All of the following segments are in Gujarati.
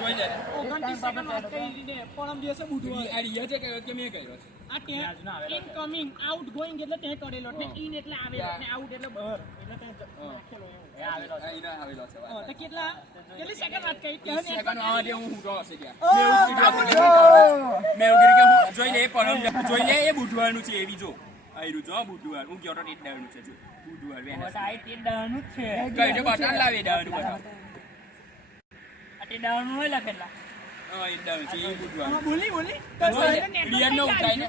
જોઈ લે 29 સેકન્ડ વાત કરી દે પરમ દિવસે બુધવાર આ રિયા છે કે મેં કર્યો છે આ તે ઇનકમિંગ આઉટ ગોઈંગ એટલે તે કરેલો એટલે ઇન એટલે આવેલો અને આઉટ એટલે બહાર એટલે તે નાખેલો એ આવેલો છે આ આવેલો છે તો કેટલી સેકન્ડ વાત કરી કે સેકન્ડ આ દે હું તો હશે ગયા મેં એવું કીધું કે હું જોઈ લે પરમ જોઈ લે એ બુધવારનું છે એવી જો આયરું જો બુધવાર હું ગયો તો ટેટ દાવાનું છે જો બુધવાર વેનસ આ તે દાનું છે કઈ દે બટન લાવી દાવાનું બટન આ તે દાનું હોય લખેલા હા એ દાવાનું છે એ બુધવાર બોલી રિયા નો ઉઠાઈને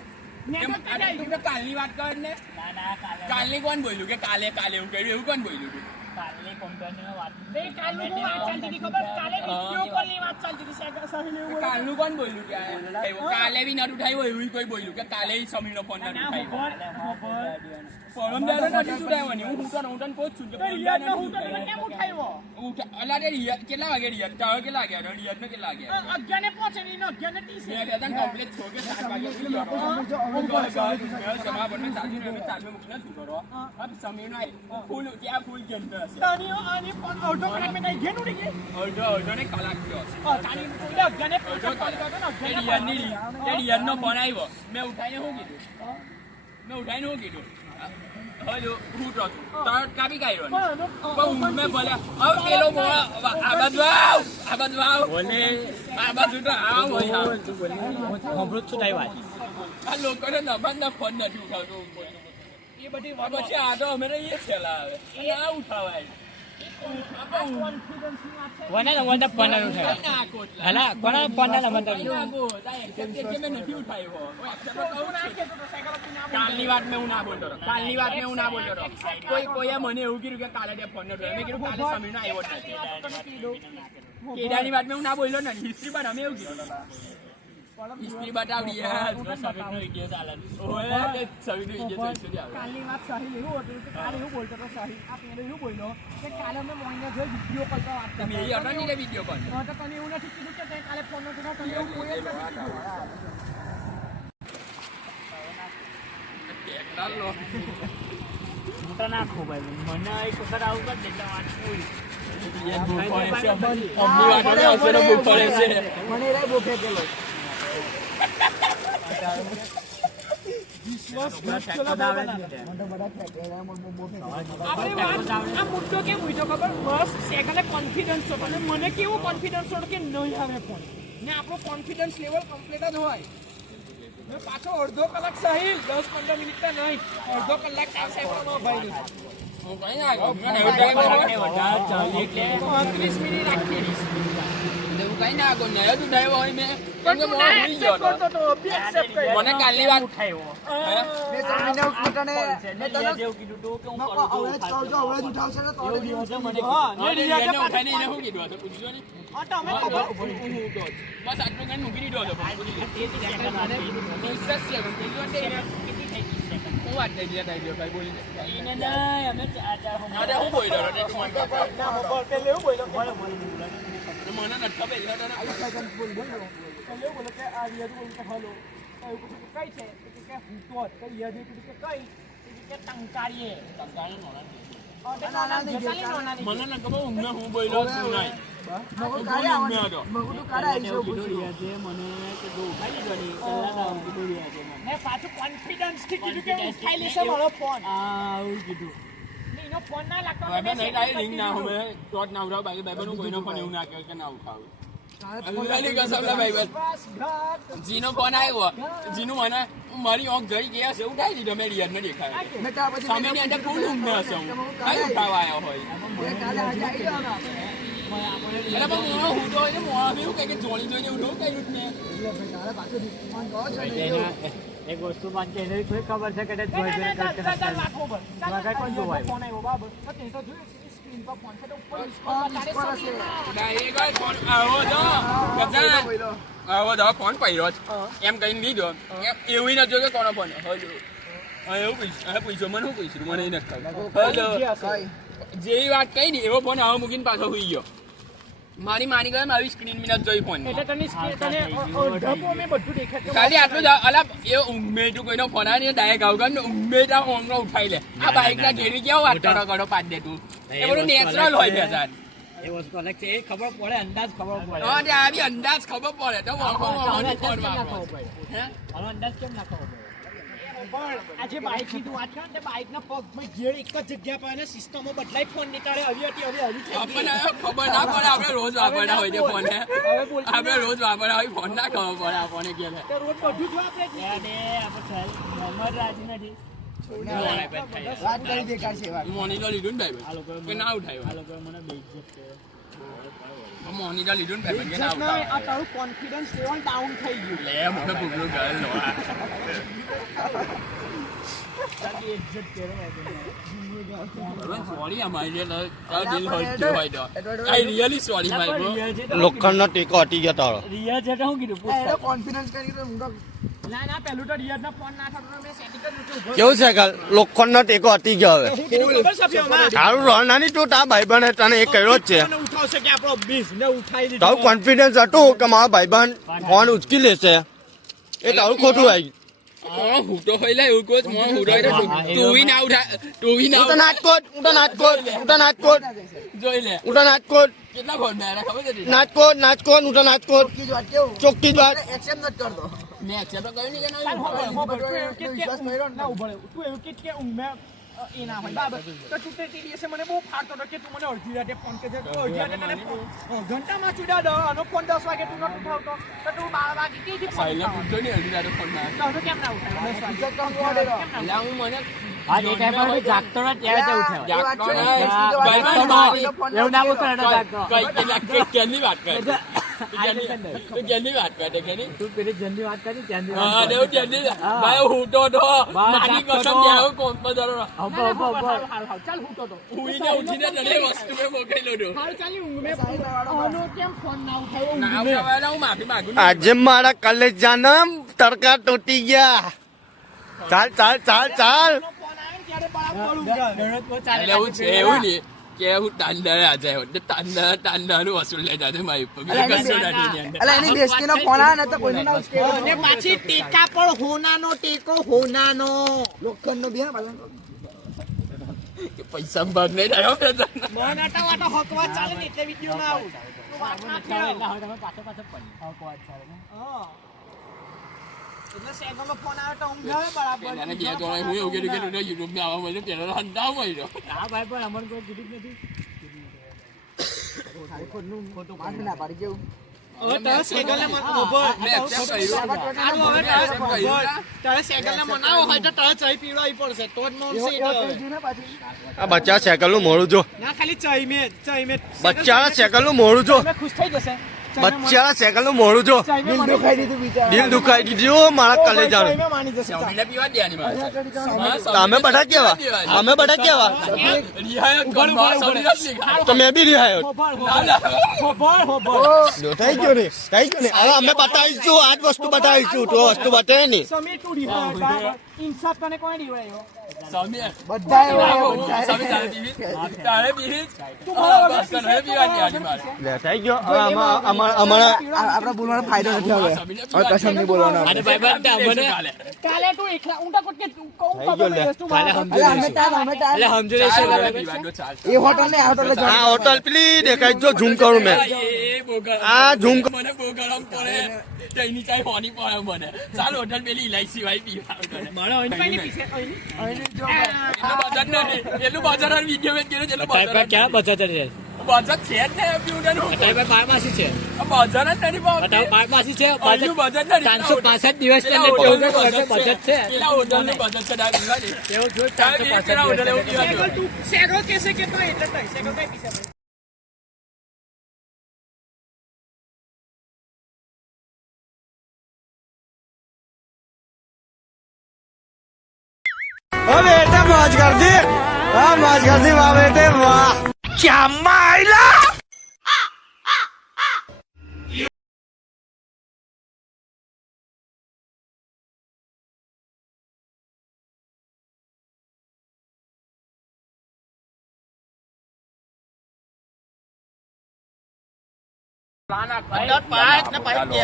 કાલની વાત કર ને ના કાલની કોણ બોલ્યું કે કાલે હું કહ્યું એવું કોણ બોલ્યું તું કાલની કોમ્પ્યુટરની વાત બે કાલની વાત ચાલતી હતી ખબર કાલે વિડિયો કોલની વાત ચાલતી હતી સાહિલ એવું કાલનું કોણ બોલ્યું કે કાલે બી નટ ઉઠાવ્યો એવું કોઈ બોલ્યું કે કાલે સમીરનો ફોન નટ ઉઠાવ્યો પરમ દાડે નથી ઉઠાવ્યો ને હું તને કહું છું કે રિયાનો હું તને કેમ ઉઠાવ્યો અલા રે રિયા કેટલા વાગે રિયા તાવ કેટલા વાગ્યા રિયાને કેટલા વાગ્યા 11 ને પહોંચે ને 11 ને 30 મેં બેદન કમ્પ્લીટ છો કે 7 વાગે ઉઠી ગયો જમા બને ચાલી ને ચાલમે મૂકીને શું કરો અબ સમીર ના ફૂલ ક્યાં ફૂલ કેન્દ્ર છે તાની આની પણ અડધો કલાક મેં ગેન ઉડી ગઈ અડધો ને કલાક થયો તાની એટલે 11 ને પહોંચે કોલ કરતો ને રિયાનો ફોન આવ્યો મેં ઉઠાઈને શું કીધું હલો હું તો તરત કાપી કાઢ્યો પણ મેં બોલ્યા હવે પેલો આ બાજુ બોલે આ બાજુ તો આવ હોય અમૃત છું તાઈ વાત આ લોકોને નંબર ફોન નથી ઉઠાવતો એ બધી વાત પછી આ તો અમે એ છેલા આવે એ આ ઉઠાવાય કોના નંબર ફોન ઉઠાવ્યો હલા કોના ફોન નંબર નથી ઉઠાવ્યો કાલની વાત મેં હું ના બોલતો કોઈએ મને એવું કીધું કે કાલે ફોન ન મેં કીધું કાલે સમીર ના આવ્યો કેડાની વાત મેં હું ના બોલ્યો ને હિસ્ટ્રી પર અમે એવું કીધું હિસ્ટ્રી બતાવડી યાર સમીરનો વિડિયો ચાલે ઓય સમીરનો વિડિયો ચાલે કાલની વાત સાહિલ એવું હતું કે કાલે એવું બોલતો હતો સાહિલ આ પેલો એવું બોલ્યો કે કાલે અમે મોઈને જોઈ વિડિયો કોલ પર વાત તમે એ હતા ને વિડિયો કોલ તો તને એવું નથી કીધું કે તે કાલે ફોન નતો કર્યો તને એવું કોઈ જ નથી કીધું મોટા નાખો ભાઈ મને એક વખત આવું કર એટલે વાત પૂરી મને રે બોફે પેલો કોન્ફિડન્સ મને કેવો કોન્ફિડન્સ કે નહીં આવે ફોન ને આપણો કોન્ફિડન્સ લેવલ કમ્પ્લીટ જ હોય પાછો અડધો કલાક સાહિલ 10-15 મિનિટ નહીં અડધો કલાક આવશે ભાઈ હું કઈ ના મિનિટ રાખી કઈ ના આગો નયો જ ઉઠાવ્યો હોય મેં કેમ કે મોં ભૂલી ગયો મને કાલની વાત ઉઠાવ્યો મેં તમને ઉઠાને મેં તને જેવું કીધું તો કે હું અવળે ઉઠાવજો અવળે ઉઠાવશે ને તો મને હા રિયાને ઉઠાઈને એને શું કીધું હતું પૂછજો ને હા તમે ખબર બસ આટલું કઈ મૂકી દીધો હતો હું વાત થઈ ગયા ભાઈ બોલી એને નહીં અમે અરે હું બોલ્યો તું પેલે એવું બોલ્યો મને નથી ખબર બોલો કે આ રિયા બોલ કે હલો કઈ છે કે હું તો કઈ રિયા જે કે કઈ કે ટંકારીએ મને ન ખબર હું બોલ્યો છું નહીં મગુ કાલે આવવાનો મગુ તો કાલે આવી જો રિયા છે મને કે જો ઉઠાઈ જવાની પહેલા ના કીધું રિયા છે ને પાછું કોન્ફિડન્સ થી કીધું કે ઉઠાઈ લેશે મારો ફોન આવું કીધું એનો ફોન ના લાગતો ભાઈ નહીં લાવી રિંગ ના હવે ટોટ ના ઉઠાવ બાકી ભાઈબંધ કોઈનો ફોન એવું ના કે ના ઉઠાવ અંગ્રેજી કસમલા ભાઈબંધ જીનો ફોન આવ્યો જીનું મને મારી ઓંખ જઈ ગયા છે ઉઠાઈ દીધો મેં રિયાદ ને દેખાય સામેની અંદર ફૂલ ઊંઘ ન હશે હું કઈ ઉઠાવા આવ્યો હોય કાલે આજે આવી જાવ અરે પણ હું તો એને મોં એવું કે જોડી જોઈને ઉઠો કઈ ઉઠને કાલે પાછો ફોન કરો છો એક વસ્તુ બાકી એને કોઈ ખબર છે કે તે જોઈ જોઈને કરતે નથી મારા કોઈ જોવાય ફોન આવ્યો બાબ તો તે તો જોયું સ્ક્રીન પર ફોન છે તો ઉપર ડાયરેક્ટ ફોન આવો તો આવો તો ફોન પડ્યો એમ કઈ લીધો એવું ન જોયો કે કોનો ફોન હલો એવું પૂછ્યો મને શું પૂછ્યું મને નથી ખબર હલો જેવી વાત કહી ને એવો ફોન આવો મૂકીને પાછો હોઈ ગયો મારી માની ગયા આવી સ્ક્રીન મિનટ જોઈ ફોન એટલે તને ઢપો મે બધું દેખાય ખાલી આટલું જ અલા એ ઉમેટું કોઈનો ફોન આવે ને ડાયરેક્ટ આવગન ઉમેટા ઓંગનો ઉઠાઈ લે આ બાઈક ના ઘેરી કેવો વાત કરો કરો પાડ દે તું એ બધું નેચરલ હોય બેસાડ એ વસ્તુ અલગ છે, એ ખબર પડે, અંદાજ ખબર પડે. હા, તે આવી અંદાજ ખબર પડે તો વાપરવાની ફોન વાપરો. હે? આનો અંદાજ કેમ ના ખબર પડે? પણ આજે બાઇક ની તું વાત કર ને, બાઇક ના પગ ઘેર એક જ જગ્યા પર અને સિસ્ટમો બદલાય, ફોન નીકાળે, આવી હતી હવે આવી થઈ ગઈ. આપણને ખબર ના પડે, આપણે રોજ વાપરતા હોય છે ફોન. આપણે રોજ વાપરતા હોય ફોન, ના ખબર પડે આપણને કે તો રોજ બધું જ વાપરે છે. આપણે મોહમ્મદ રાજી નથી. વાત કરી દેખાડશે વાત. મોનિટર લીધું ને ભાઈ કે ના ઉઠાયું? આ લોકોએ મને બેઇજ્જત કર્યો. મોનિટર લીધું ને ભાઈ કે ના આ ઉઠાયું? તારું કોન્ફિડન્સ લેવલ ડાઉન થઈ ગયું. લે મને ભૂગલું ગયેલ નો તારી ઇજ્જત કર્યો. સોરી અમારી જે દિલ હર્ટ થયું હોય તો આઈ રિયલી સોરી મારી લોખંડનો ટેકો હટી ગયો તારો. રિયા જેઠા હું કીધું પૂછ. એનો કોન્ફિડન્સ કરી તો મુંડો ના પેલું તો રિયાજ ના ફોન ના થતો મેં સેટિંગ જ નહોતું ઉભો. કેવું છે કાલ લોખંડનો ટેકો હટી ગયો હવે. હું કીધું ખબર છે આપણામાં? તારું રણનાની તું તા ભાઈબંધ તને એ કર્યો જ છે. મને ઉઠાવશે કે આપણો 20 ને ઉઠાઈ દીધો. તારું કોન્ફિડન્સ હતું કે મારો ભાઈબંધ ફોન ઉચકી લેશે, એ તારું ખોટું આવી ગયું. હું તો હોય લે એવું કોઈ હું ઉડાઈ દઉં તું ના ઉઠા તું ના હું તો નાટકોટ જોઈ લે કેટલા ફોન મેરા ખબર છે નાટકોટ કી જ વાત કેવું ચોખ્ખી જ વાત. એક્સેપ્ટ નથી કરતો મેં એક્સેપ્ટ કર્યું નહીં કે ચાલ, ના ખબર, તું એવું કે વિશ્વાસ કર્યો ને. ના ઉભો રહે. તું એવું કે ઊંઘ એ ના હોય બરાબર. તો તું તે દિવસે મને બહુ ફાડતો હતો કે તું મને અડધી રાતે ફોન કે અડધી રાતે તને ઘંટામાં ચૂડા દો અને ફોન 10 વાગે તું નતું ઉઠાવતો તો તું 12 વાગે કેથી ફોન સાયલેન્ટ ઉઠતો નહીં હજી તારો ફોન માં તો કેમ ના ઉઠાવ્યો 10 વાગે? ચેક કામ કોડે રો એટલે હું મને આ જે ટાઈમ પર જાગતો ને ત્યારે તે ઉઠાવ્યો. જાગતો એ વાત નહીં. છે. ભાઈ વાત મારી ફોન એવું ના નથી બોલતો કર્યો. ને જાગતો. કેની વાત કરે કેની વાત કરે કેની તું પેલી જલ્દી વાત કરી ત્યાંથી હા દેવ કેની ભાઈ હું તો મારી કસમ દેવ કોમ પર દરો ચાલ હું તો ઉઈને ઉઠીને તને વસ્તુ મે મોકલ્યો દો હાલ ચાલી ઊંઘ મેં આનો કેમ ફોન ના ઉઠાવ્યો ના ઊંઘ મેં? ઉઠાવાય હું માફી માંગુ આજે મારા કલેજાના તડકા તૂટી ગયા. ચાલ ચાલ ચાલ ચાલ. ફોન આવ્યો ને ત્યારે બરાબર ઊંઘ આવે. એટલે હું છે એવું નહીં કે હું તાંડા આજે તાંડાનું વસૂલ લઈ જાતે મારી ઉપર બીજું કશું નથી એની અંદર. અલા એની બેસ્ટીનો ફોન આવે ને તો કોઈનું ના ઉચકે. અને પાછી ટેકા પર હોનાનો ટેકો હોનાનો. લોખંડનો બે બાજુ કે પૈસા ભાગ નહીં થયો મોનાટા વાટો હકવા ચાલે ને એટલે વિડિયોમાં આવું. તું વાત ના કર. હા. એટલે સેગોનો ફોન આવે તો ઊંઘ આવે બરાબર. અને બે તો હું એવું કીધું કે તું યુટ્યુબ માં આવવા મળ્યું પેલો હંતાવ મળ્યો હા ભાઈ પણ અમન કોઈ કીધું જ નથી. માથે ના પાડી કેવું હવે તારે સેગલને ઉભો. મેં accept કર્યું. હારું હવે તારે સેગલને મનાવો હોય તો તારે ચાય પીવડાવી પડશે તો જ માનશે એ તો હવે. ને પાછી આ બચ્ચા સાયકલનું મોડું જો. ના ખાલી ચાય મેં બચ્ચાના સાયકલનું મોડું જો. તમે ખુશ થઈ જશે. બચ્ચાના સાયકલનું મોડું જો. દિલ દુખાઈ દીધું બીજા દિલ દુખાઈ દીધું મારા કલેજાનું. માની જશે. સમીને પીવા દે આની મારે અમે બધા કેવા રિહાય ગણવા સમી નથી ખાય તો મેં બી રિહાયો. થઈ ગયો ને હવે અમે બતાવીશું આ જ વસ્તુ બતાવીશું તો વસ્તુ બતાવે નહીં. સમીર તું રિહાય ઇન્સાફ તને કોણ રિવાયો? સમી બધા એવા સમી તારે પીવી બસ તને પીવા દે આની મારે લે થઈ ગયો હવે અમારા આપણા બોલવાનો ફાયદો નથી હવે હવે કસમ નહીં બોલવાનો અને ભાઈ મને કાલે તું એકલા ઊંડા કોટ કે તું કહું થઈ ગયો લે. તું મારા અલા અમે તાર એ હોટલ ને આ હોટલ આ હોટલ પેલી દેખાય જો ઝૂમ કરું મેં આ ઝૂમ મને બહુ ગરમ પડે તેની ચાય હોની પડે મને ચાલ હોટલ પેલી ઇલાયચી વાળી પીવા મારો એટલું બજાર વિડીયો મેં કર્યો એટલું બજાર ક્યાં બચત છે? બજાર છે જ ને પીવું અત્યારે બારમાસી છે. બજાર જ નથી પાવતી. બારમાસી છે. અહીંનું બજાર નથી. 365 દિવસ પેલા તમને હોટલનું બચત છે. પેલા હોટલનું બજાર છે ડાયરેક્ટ પીવા દે. એવું જો પેલા હોટલ એવું પીવા દે. તું સેગો કેસે કે તો એટલે કઈ સેગો કઈ પીસે ભાઈ? હવે બેટા મોજ કર દી. હા મોજ કર દી વાહ બેટે વાહ.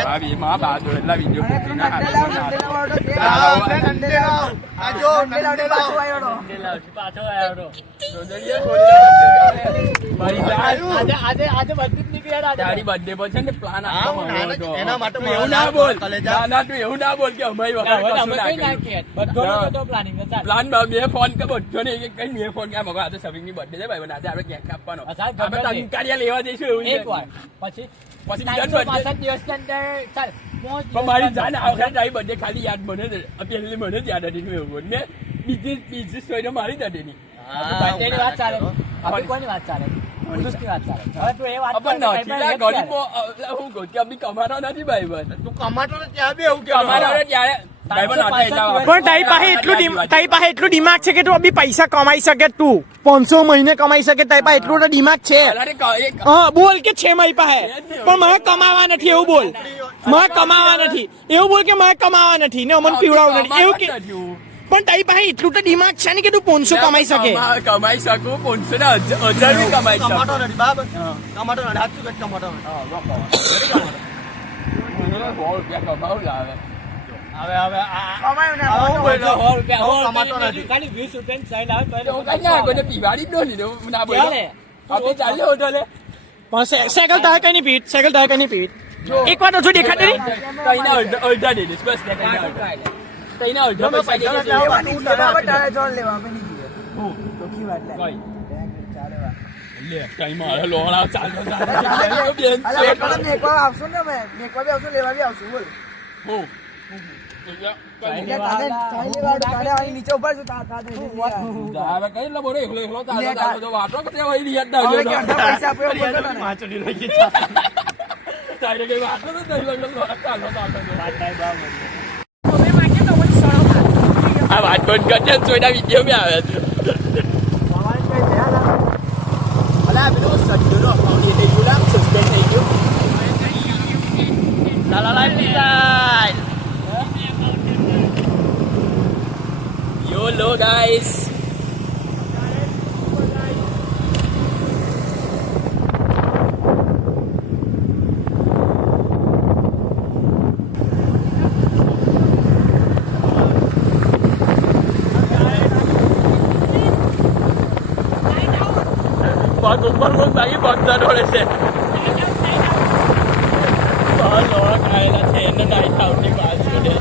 આવી માં બાજુ એટલા વિડીયો મૂકી ના પાછો આવ્યો પાછો આવ્યો. રોજડિયા ખોલી મારી આજે બધું જ નીકળ્યા તારી બર્થડે પર છે ને પ્લાન હા, હું નાનો જ- એના માટે તું એવું ના બોલ કલેજા. ના તું એવું ના બોલ કે અમારી વગર કશું ના કર્યું. પ્લાન માં મેં ફોન કે બધો ને એક કઈ મેં ફોન કે મગા આજે સવિંગની બર્થડે છે ભાઈ આજે આપણે કેક કાપવાનો આપણે તંકારિયા લેવા જઈશું એવું છે. પછી બીજાનો birthday. પણ મારી જાન આ વખતે તારી બર્થડે ખાલી યાદ મને જ પહેલી મને જ યાદ હતી ને એવું ને બીજી સ્ટોરી મારી જ હતી ની. પણ નથી લા, ગરીબો, હું કહું કે અભી કમાતો નથી ભાઈ બસ તું કમાતો ને ત્યાં બી એવું કમાતો ને ત્યારે ભાઈ બન હતા એટલા પણ તારી પાસે એટલું દિમાગ છે કે તું અભી પૈસા કમાઈ શકે તું 500 મહિને કમાઈ શકે તારી પાસે એટલું તો દિમાગ છે અરે એક હા બોલ કે છે મારી પાસે પણ મારે કમાવા નથી એવું બોલ મારે કમાવા નથી એવું બોલ કે મારે કમાવા નથી ને અમને પીવડાવવું નથી એવું કે પણ તારી પાસે એટલું તો દિમાગ છે ને કે તું 500 કમાઈ શકે કમાઈ શકું 500 ને 1000 બી કમાઈ શકું. કમાતો નથી બરાબર કમાતો નથી સાચું કે કમાતો નથી મને 100 રૂપિયા કમાવું લાવે. હવે હવે કમાતો નથી ખાલી 20 રૂપિયાની સાઈડ આવે તો હું કઈ ના કોઈને પીવાડી જ ન લીધો ના બોલો આપણે ચાલીએ હોટલે પણ સાયકલ તારે કઈ નહીં પીટ સાયકલ તારે કઈ નહીં પીટ એક વાર હજુ દેખાતી નહીં કઈને અડધા દે દઈશ બસ કઈને અડધા પૈસા દે દઈશ. લે કઈ મારે લોહડા ચાલતો ચાલતો બેન છે. હું હવે કઈ લે બોલો એકલો એકલો ચાલતો ચાલતો તો વાતો કરતે હોય ની યાદ ના આવ્યો માચડી લઈ ગઈ તારે કઈ વાતો તો નહીં લગલો ચાલતો ચાલતો આ વાત બંધ કરજે સોયના વિડીયો મે આવે છે અલા પેલો સજ્જનો અકાઉન્ટ એ થઈ ગયું સસ્પેન્ડ થઈ ગયું લા પિતાઈ YOLO guys. Pag umbar mo sa ibang adolescent. Paano kaya na 10 na night out ni Macho din?